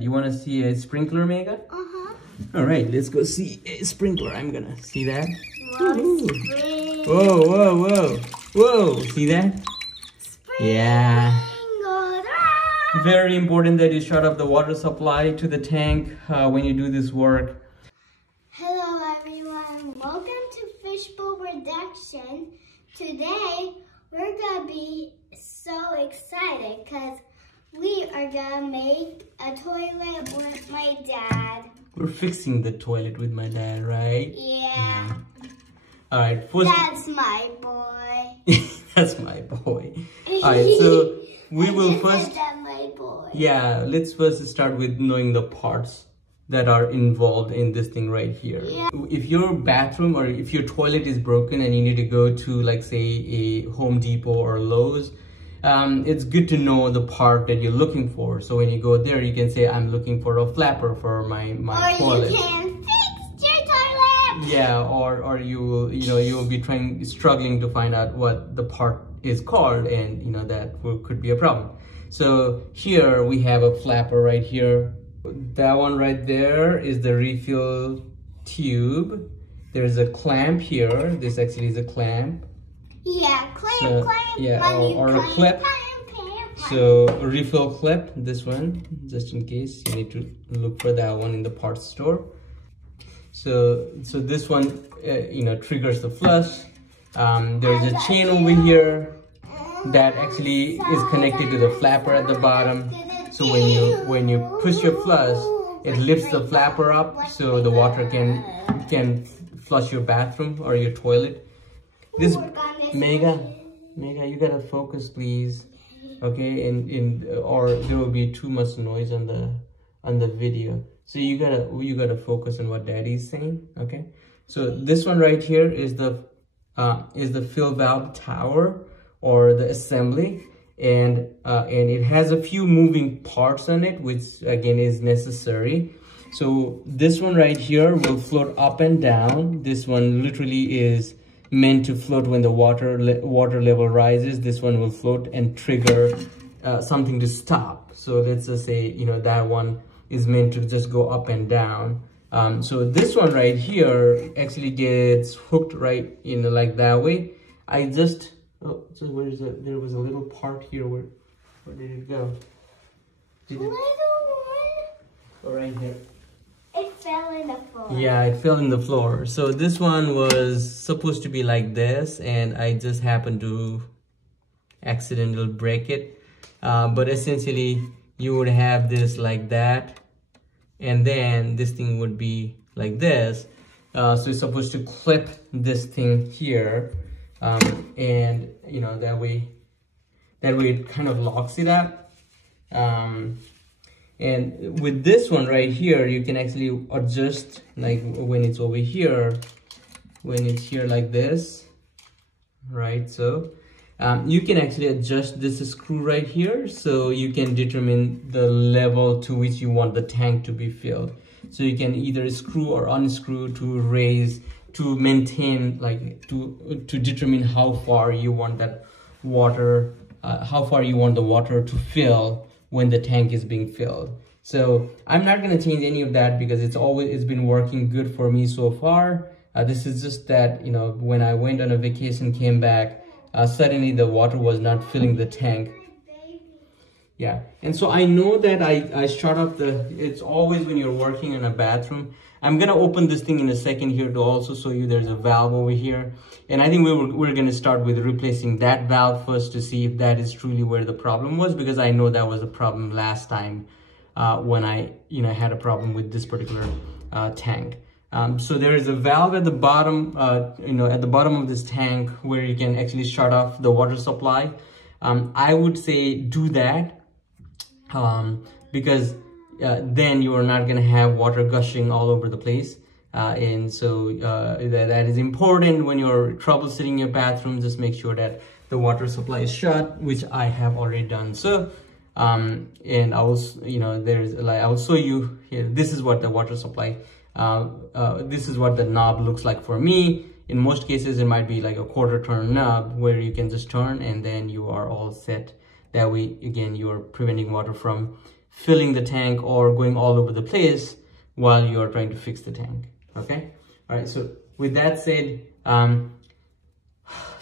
that? You want to see a sprinkler, Mega? All right, let's go see a sprinkler. I'm gonna see that. Whoa, whoa, whoa, whoa! See that? Yeah. Very important that you shut off the water supply to the tank when you do this work. Hello everyone, welcome to Fishbowlproduction. Today we're gonna be so excited because we are gonna make a toilet with my dad. We're fixing the toilet with my dad, right? Yeah. All right, first. That's my boy. That's my boy. All right, so we will first. That's my boy. Yeah, let's first start with knowing the parts that are involved in this thing right here. Yeah. If your bathroom or if your toilet is broken and you need to go to, like, say, a Home Depot or Lowe's, it's good to know the part that you're looking for. So when you go there, you can say, I'm looking for a flapper for my toilet. Or you can fix your toilet. Yeah, or you will be struggling to find out what the part is called, and that could be a problem. So here we have a flapper right here. That one right there is the refill tube. There's a clamp here. This actually is a clamp. Yeah, clamp. Yeah, or a clip. So a refill clip, this one, just in case you need to look for that one in the parts store. So this one, triggers the flush. There's a chain over here that actually is connected to the flapper at the bottom. So when you push your flush, it lifts the flapper up so the water can flush your bathroom or your toilet. This Mega, you gotta focus, please. Okay, or there will be too much noise on the video. So you gotta focus on what Daddy's saying. Okay, so this one right here is the fill valve tower or the assembly, and it has a few moving parts on it, which again is necessary. So this one right here will float up and down. This one literally is meant to float when the water level rises. This one will float and trigger something to stop. So let's just say that one is meant to just go up and down. So this one right here actually gets hooked right like that way. So where is it? There was a little part here. Where did it go? Little one? Oh, right here. It fell in the floor. Yeah, it fell in the floor. So this one was supposed to be like this, and I just happened to accidentally break it. But essentially, you would have this like that, and then this thing would be like this. So it's supposed to clip this thing here. And that way it kind of locks it up. And with this one right here, you can actually adjust, like when it's over here, when it's here like this, right? So you can actually adjust this screw right here, so you can determine the level to which you want the tank to be filled. So you can either screw or unscrew to raise, to maintain, like to determine how far you want that water, how far you want the water to fill when the tank is being filled. So I'm not going to change any of that because it's been working good for me so far. This is just that when I went on a vacation, came back, suddenly the water was not filling the tank. Yeah, and so I know that I shut off it's always when you're working in a bathroom. I'm gonna open this thing in a second here to also show you there's a valve over here. And I think we're gonna start with replacing that valve first to see if that is truly where the problem was, because I know that was a problem last time when I had a problem with this particular tank. So there is a valve at the bottom, at the bottom of this tank where you can actually shut off the water supply. I would say do that. Because then you are not going to have water gushing all over the place, and so that is important when you're troubleshooting your bathroom. Just make sure that the water supply is shut, which I have already done. So and I will I will show you here. This is what the water supply this is what the knob looks like for me. In most cases it might be like a quarter turn knob where you can just turn and then you are all set. That way, again, you are preventing water from filling the tank or going all over the place while you are trying to fix the tank. Okay, all right, so with that said,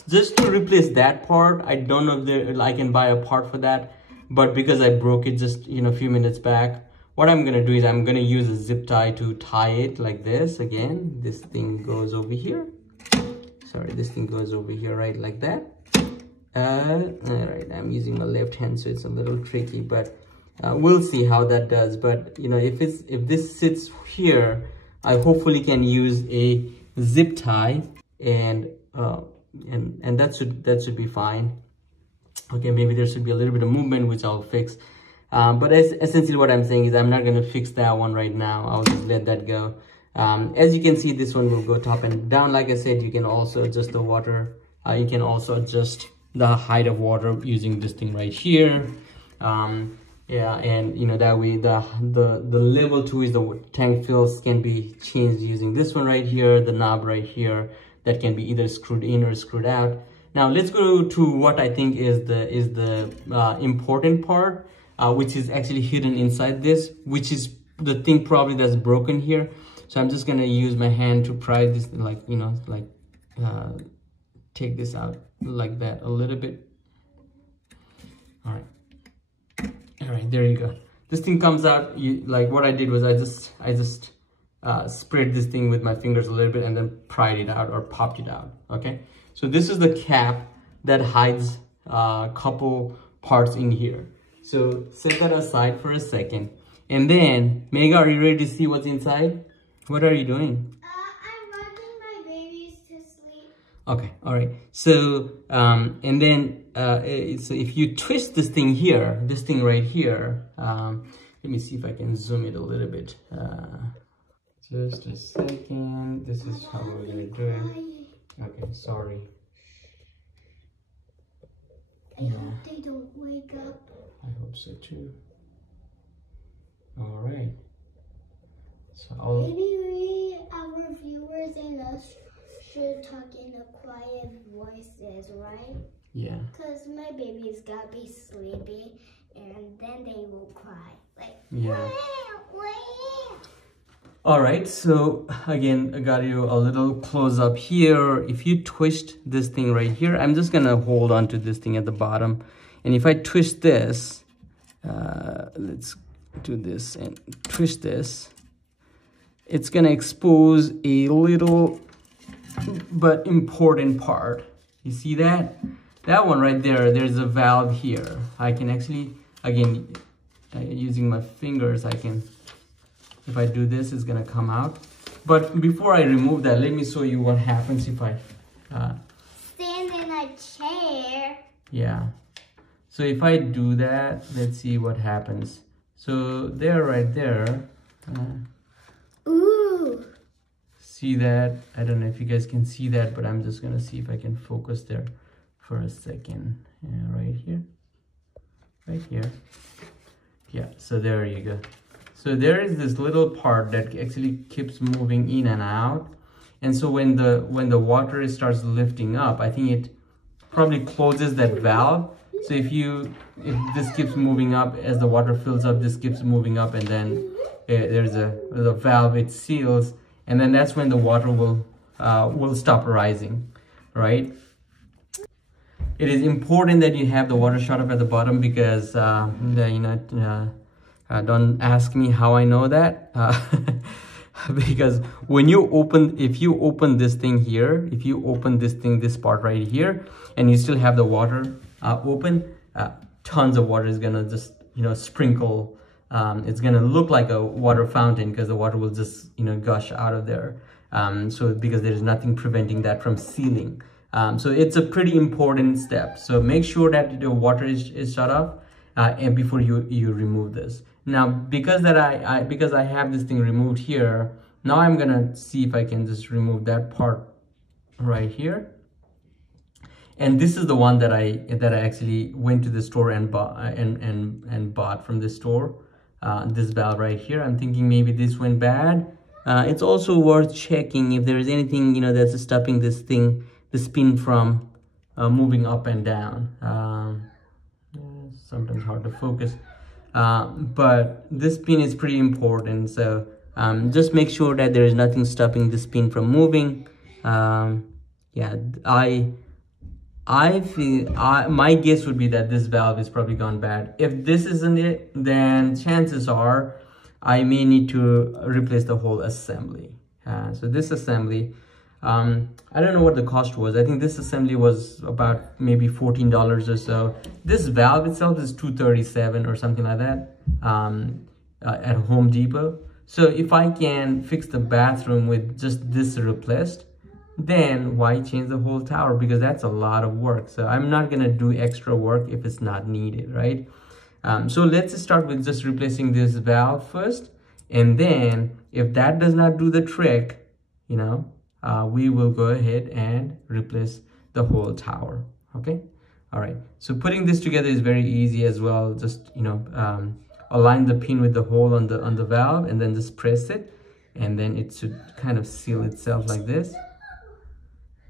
just to replace that part, I don't know if I can buy a part for that, but because I broke it just a few minutes back, what I'm gonna do is I'm gonna use a zip tie to tie it like this. Again, this thing goes over here. Sorry, this thing goes over here, right, like that. All right, I'm using my left hand, so it's a little tricky, but we'll see how that does. But if this sits here, I hopefully can use a zip tie, and that should be fine. Okay, maybe there should be a little bit of movement, which I'll fix. But essentially what I'm saying is I'm not going to fix that one right now. I'll just let that go. As you can see, this one will go top and down. Like I said, you can also adjust the water. You can also adjust the height of water using this thing right here. Yeah, and that way the level to which the tank fills can be changed using this one right here, the knob right here, that can be either screwed in or screwed out. Now let's go to what I think is the important part, which is actually hidden inside this, which is the thing probably that's broken here. So I'm just gonna use my hand to pry this, take this out like that a little bit. All right, there you go. This thing comes out. Like what I did was I just spread this thing with my fingers a little bit and then pried it out or popped it out. Okay, so this is the cap that hides a couple parts in here. So set that aside for a second, and then Mega, are you ready to see what's inside? What are you doing? I'm rocking my babies to sleep. Okay, all right. So and then so if you twist this thing here, this thing right here, let me see if I can zoom it a little bit. Just a second. This is how we're gonna do it. Okay, sorry. I hope they don't wake up. I hope so too. All right. So maybe our viewers and us should talk in a quiet voices, right? Yeah. Because my baby's gotta be sleepy, and then they will cry. Like, yeah. Wah, wah. All right, so again, I got you a little close up here. If you twist this thing right here, I'm just gonna hold on to this thing at the bottom. And if I twist this, let's do this and twist this, it's gonna expose a little but important part. You see that? That one right there, there's a valve here. I can actually, again, using my fingers, I can, if I do this, it's gonna come out. But before I remove that, let me show you what happens if I stand in a chair. Yeah. So if I do that, let's see what happens. So there, right there. Ooh. See that? I don't know if you guys can see that, but I'm just gonna see if I can focus there for a second. Yeah, right here. Right here. Yeah, so there you go. So there is this little part that actually keeps moving in and out. And so when the water starts lifting up, I think it probably closes that valve. So if this keeps moving up as the water fills up, this keeps moving up, and then there's a valve, it seals, and then that's when the water will stop rising, right? It is important that you have the water shut up at the bottom because don't ask me how I know that. Because when you if you open this thing here, if you open this part right here, and you still have the water open, tons of water is gonna just sprinkle. It's gonna look like a water fountain because the water will just gush out of there. So because there is nothing preventing that from sealing. So it's a pretty important step. So make sure that the water is shut off and before you remove this. Now because I have this thing removed here, now I'm gonna see if I can just remove that part right here. And this is the one that I actually went to the store and bought and bought from the store. This valve right here. I'm thinking maybe this went bad. It's also worth checking if there is anything that's stopping this spin from moving up and down. Sometimes hard to focus. but this pin is pretty important. So just make sure that there is nothing stopping this pin from moving. Yeah, I feel my guess would be that this valve is probably gone bad. If this isn't it, then chances are I may need to replace the whole assembly. So this assembly, I don't know what the cost was. I think this assembly was about maybe $14 or so. This valve itself is $237 or something like that at Home Depot. So if I can fix the bathroom with just this replaced, then why change the whole tower? Because that's a lot of work. So I'm not gonna do extra work if it's not needed, right? So let's start with just replacing this valve first, and then if that does not do the trick, you know, we will go ahead and replace the whole tower. Okay, all right, so putting this together is very easy as well. Just, you know, align the pin with the hole on the valve, and then just press it, and then it should kind of seal itself like this.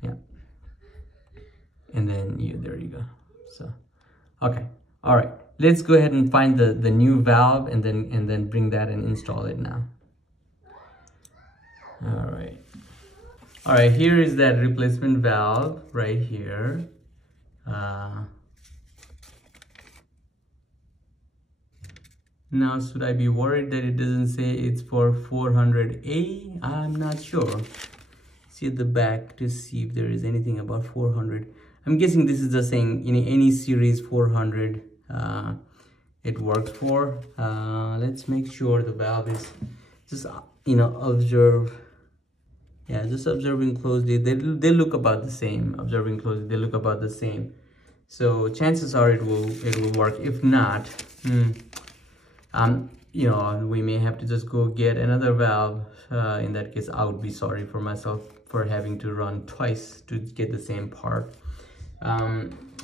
Yeah, and then there you go. So okay, all right, let's go ahead and find the new valve, and then bring that and install it now. All right, here is that replacement valve right here. Now, should I be worried that it doesn't say it's for 400A? I'm not sure. See at the back to see if there is anything about 400. I'm guessing this is just saying in any series 400 it works for. Let's make sure the valve is just, you know, observe. Yeah, just observing closely. They look about the same. Observing closely, they look about the same. So chances are it will work. If not, you know, we may have to just go get another valve. In that case, I would be sorry for myself for having to run twice to get the same part.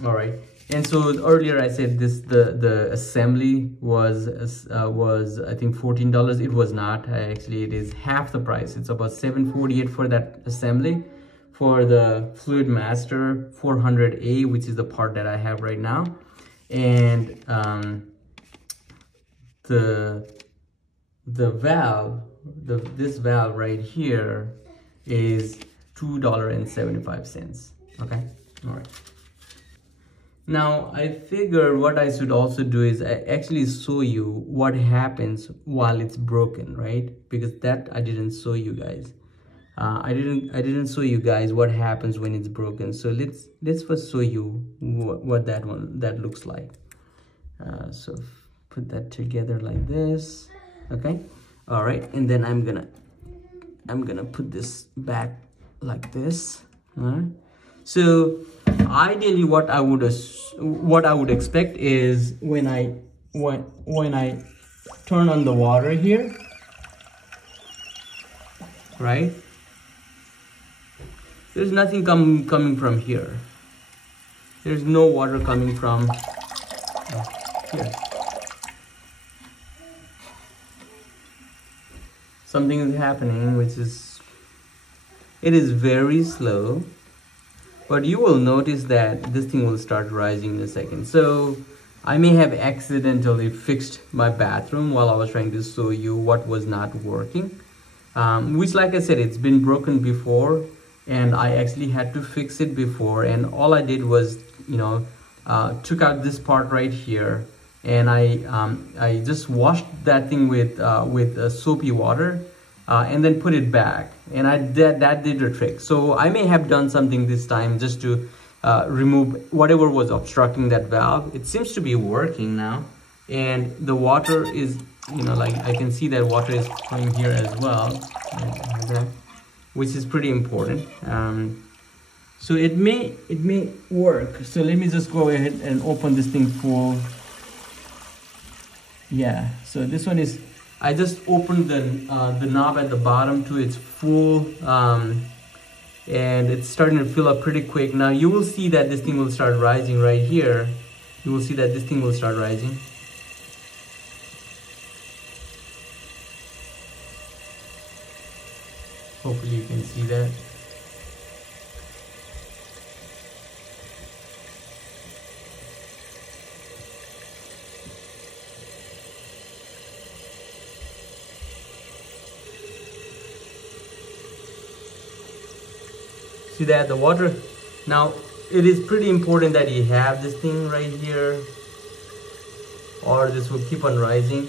All right, and so earlier I said this the assembly was I think $14. It was not. Actually, it is half the price. It's about $748 for that assembly. For the Fluidmaster 400A, which is the part that I have right now, and the valve, this valve right here is $2.75. Okay, all right. Now I figure what I should also do is I actually show you what happens while it's broken, right? Because that I didn't show you guys. I didn't show you guys what happens when it's broken. So let's first show you what that looks like. So put that together like this. Okay, all right, and then I'm gonna put this back like this. All right. So ideally, what I would expect is when I turn on the water here, right? There's nothing coming from here. There's no water coming from here. Something is happening, which is, it is very slow. But you will notice that this thing will start rising in a second. So I may have accidentally fixed my bathroom while I was trying to show you what was not working. Which, like I said, it's been broken before, and I actually had to fix it before. And all I did was, you know, took out this part right here, and I just washed that thing with soapy water. And then put it back, and that did the trick. So I may have done something this time just to remove whatever was obstructing that valve. It seems to be working now, and the water is, you know, like I can see that water is going here as well, which is pretty important. So it may work. So let me just go ahead and open this thing full. Yeah, so this one is, I just opened the knob at the bottom to its full, and it's starting to fill up pretty quick. Now you will see that this thing will start rising right here. You will see that this thing will start rising. Hopefully you can see that. See that the water, now it is pretty important that you have this thing right here, or this will keep on rising.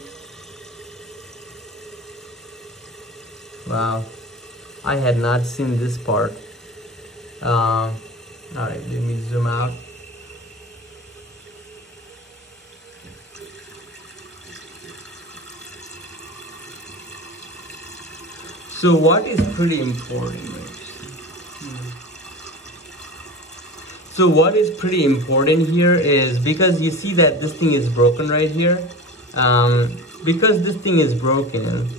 Wow, I had not seen this part. All right, let me zoom out. So what is pretty important? So what is pretty important here is, because you see that this thing is broken right here, because this thing is broken,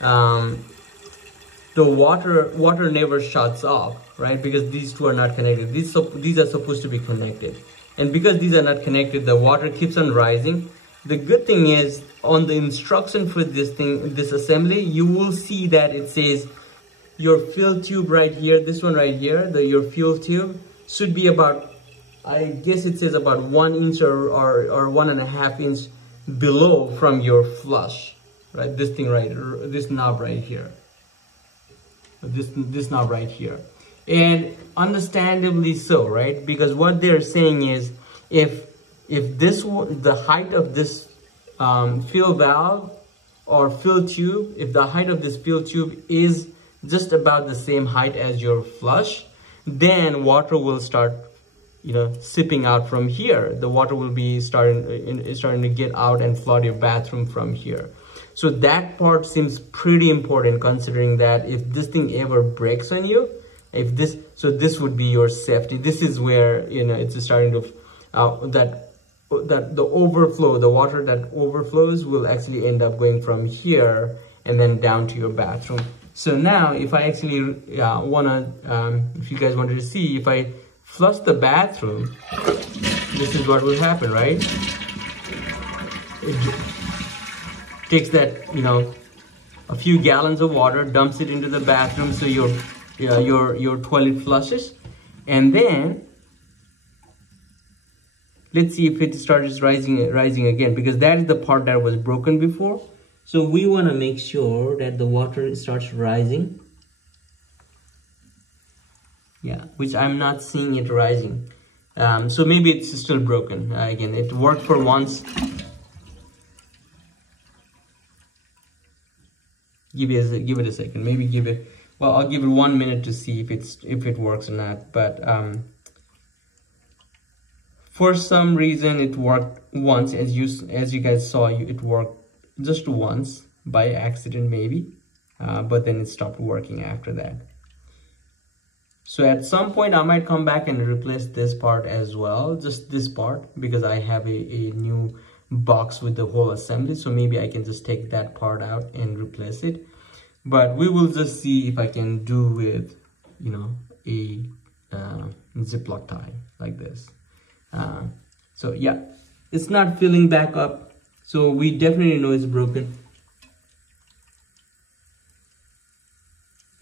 the water never shuts off, right? Because these two are not connected. These are supposed to be connected, and because these are not connected, the water keeps on rising. The good thing is, on the instruction for this thing, this assembly, you will see that it says your fill tube right here, this one right here, your fuel tube should be about, I guess it says about 1 inch or 1.5 inch below from your flush, right? This thing right, this knob right here, this knob right here. And understandably so, right? Because what they're saying is, if the height of this fill valve or fill tube, if the height of this fill tube is just about the same height as your flush, then water will start, sipping out from here. The water will be starting to get out and flood your bathroom from here. So that part seems pretty important, considering that if this thing ever breaks on you, so this would be your safety. This is where it's starting to that the overflow, the water that overflows will actually end up going from here and then down to your bathroom. So now if I actually if you guys wanted to see, if I flush the bathroom, this is what will happen, right? It takes that, a few gallons of water, dumps it into the bathroom, so your toilet flushes, and then let's see if it starts rising again, because that is the part that was broken before. So we want to make sure that the water starts rising. Yeah, which I'm not seeing it rising. So maybe it's still broken. Again, it worked for once. Give it a second. Maybe well, I'll give it 1 minute to see if it works or not. But for some reason it worked once, as you guys saw. It worked just once by accident maybe, but then it stopped working after that. So at some point I might come back and replace this part as well, just this part, because I have a new box with the whole assembly. So maybe I can just take that part out and replace it. But we will just see if I can do with, a Ziploc tie like this. So yeah, it's not filling back up. So we definitely know it's broken.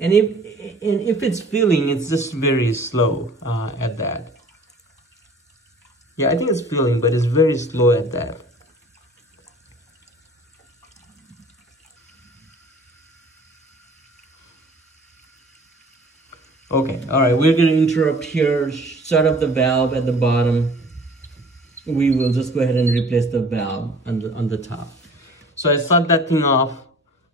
And if it's filling, it's just very slow at that. Yeah, I think it's filling, but it's very slow at that. Okay, all right, we're gonna interrupt here, shut off the valve at the bottom. We will just go ahead and replace the valve on the top. So I shut that thing off.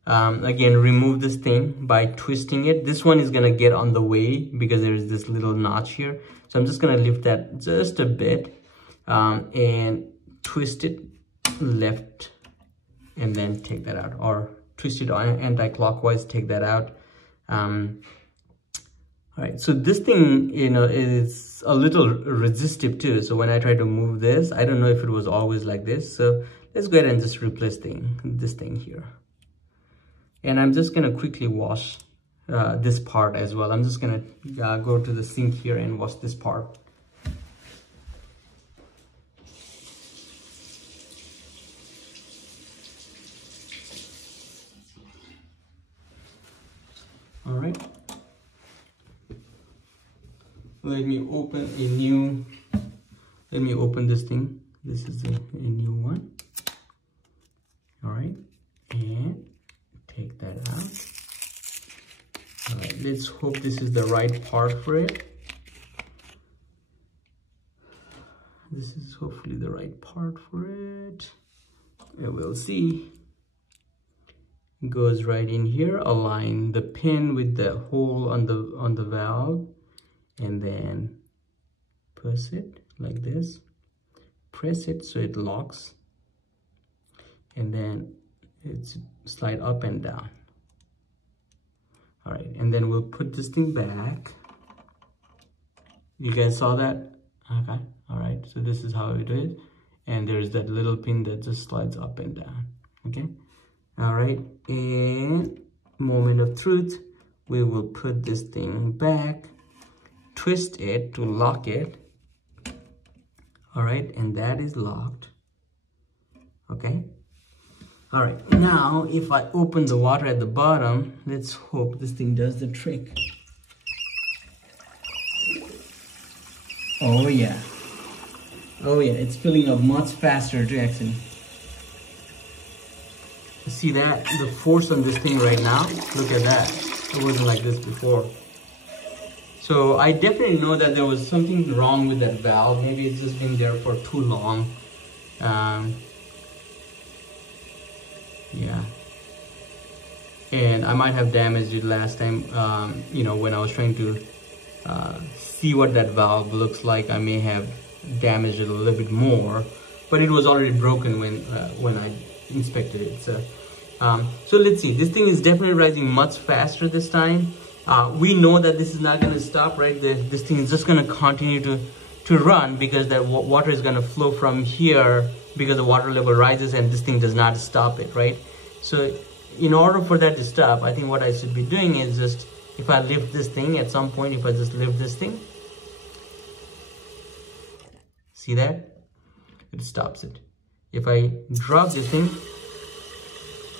Again, remove this thing by twisting it. This one is gonna get on the way because there's this little notch here. So I'm just gonna lift that just a bit and twist it left and then take that out, or twist it anti-clockwise, take that out. All right, so this thing, is a little resistive too. So when I try to move this, I don't know if it was always like this. So let's go ahead and just replace this thing here. And I'm just gonna quickly wash this part as well. I'm just gonna go to the sink here and wash this part. All right. Let me open this thing. This is a new one. All right, and take that out. All right, let's hope this is the right part for it. is hopefully the right part for it. And we'll see. It goes right in here. Align the pin with the hole on the valve, and then push it like this. Press it so it locks, and then it's slide up and down. All right, and then we'll put this thing back. You guys saw that? Okay, all right, so this is how it is. And there's that little pin that just slides up and down, okay? All right, and moment of truth, we will put this thing back, twist it to lock it. All right, and that is locked, okay? All right, now if I open the water at the bottom, let's hope this thing does the trick. Oh yeah. Oh yeah, it's filling up much faster, Jackson. See that? The force on this thing right now? Look at that. It wasn't like this before. So I definitely know that there was something wrong with that valve. Maybe it's just been there for too long. Yeah. And I might have damaged it last time, you know, when I was trying to see what that valve looks like. I may have damaged it a little bit more, but it was already broken when I inspected it. So let's see. This thing is definitely rising much faster this time. We know that this is not going to stop, right? This thing is just going to continue to run, because that water is going to flow from here because the water level rises, and this thing does not stop it, right? So in order for that to stop, I think what I should be doing is just, if I lift this thing at some point, if I just lift this thing, see that? It stops it. If I drop this thing,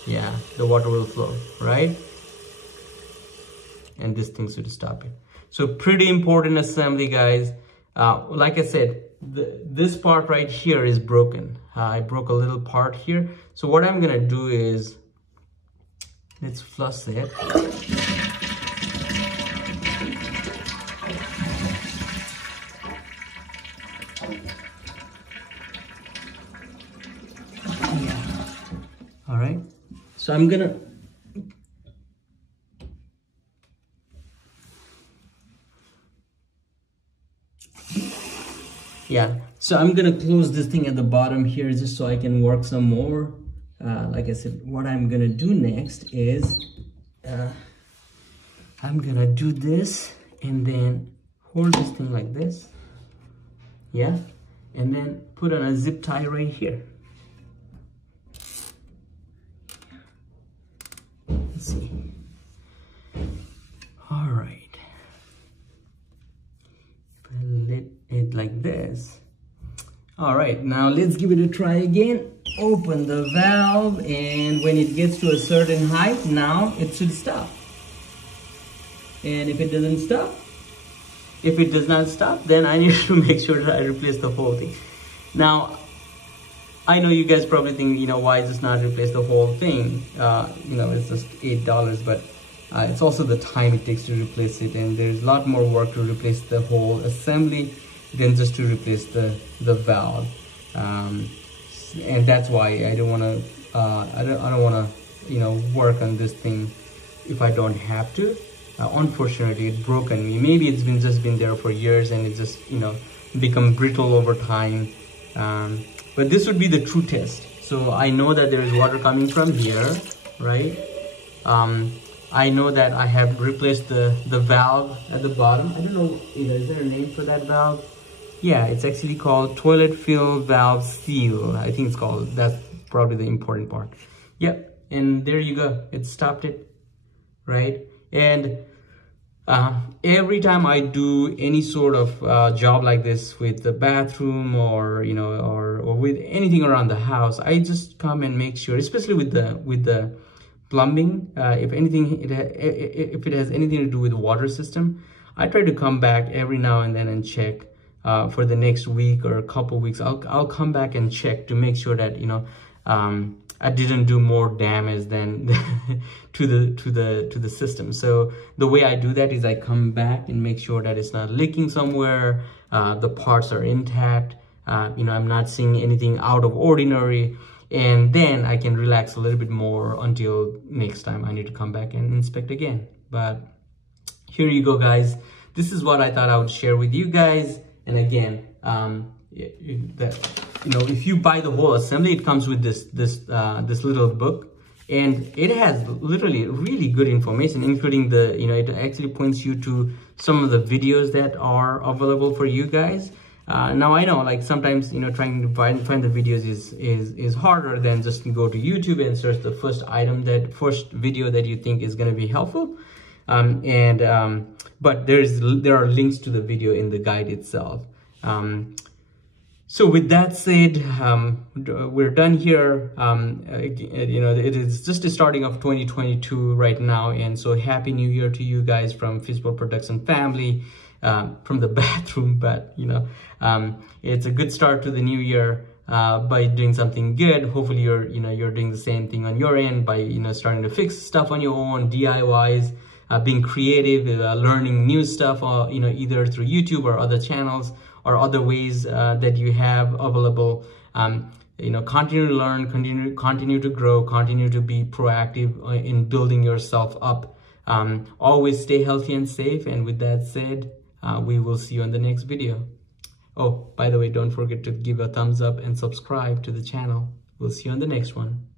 yeah, the water will flow, right? And this thing should stop it. So pretty important assembly, guys. Like I said, this part right here is broken. I broke a little part here. So what I'm gonna do is, let's flush it. All right, so I'm gonna close this thing at the bottom here just so I can work some more. Like I said, what I'm gonna do next is I'm gonna do this and then hold this thing like this, yeah, and then put on a zip tie right here. Let's see. All right. If I let it like this. All right, now let's give it a try again. Open the valve, and when it gets to a certain height, now it should stop. And if it doesn't stop, if it does not stop, then I need to make sure that I replace the whole thing. Now, I know you guys probably think, you know, why just not replace the whole thing? You know, it's just $8, but it's also the time it takes to replace it, and there's a lot more work to replace the whole assembly than just to replace the valve. And that's why I don't want to I don't want to, you know, work on this thing if I don't have to. Unfortunately, it broke on me. Maybe it's just been there for years and it just, you know, become brittle over time. But this would be the true test. So I know that there is water coming from here, right? I know that I have replaced the valve at the bottom. I don't know, is there a name for that valve? Yeah, it's actually called toilet fill valve seal. I think it's called. That's probably the important part. Yep, and there you go. It stopped it, right? And every time I do any sort of job like this with the bathroom or, you know, or with anything around the house, I just come and make sure, especially with the plumbing, if it has anything to do with the water system, I try to come back every now and then and check. For the next week or a couple weeks, I'll come back and check to make sure that, you know, I didn't do more damage than to the system. So the way I do that is I come back and make sure that it's not leaking somewhere, the parts are intact, you know, I'm not seeing anything out of ordinary, and then I can relax a little bit more until next time I need to come back and inspect again. But here you go, guys. This is what I thought I would share with you guys. And again, you know, if you buy the whole assembly, it comes with this little book, and it has literally really good information, including the, you know, it actually points you to some of the videos that are available for you guys. Now I know, like, sometimes, you know, trying to find the videos is harder than just go to YouTube and search the first video that you think is going to be helpful. But there are links to the video in the guide itself. So with that said, we're done here. You know, it is just the starting of 2022 right now, and so happy New Year to you guys from Fishbowl Production family, from the bathroom. But you know, it's a good start to the new year by doing something good. Hopefully, you're doing the same thing on your end by, you know, starting to fix stuff on your own, DIYs, being creative, learning new stuff, you know, either through YouTube or other channels, or other ways that you have available. You know, continue to learn, continue to grow, continue to be proactive in building yourself up. Always stay healthy and safe. And with that said, we will see you on the next video. Oh, by the way, don't forget to give a thumbs up and subscribe to the channel. We'll see you on the next one.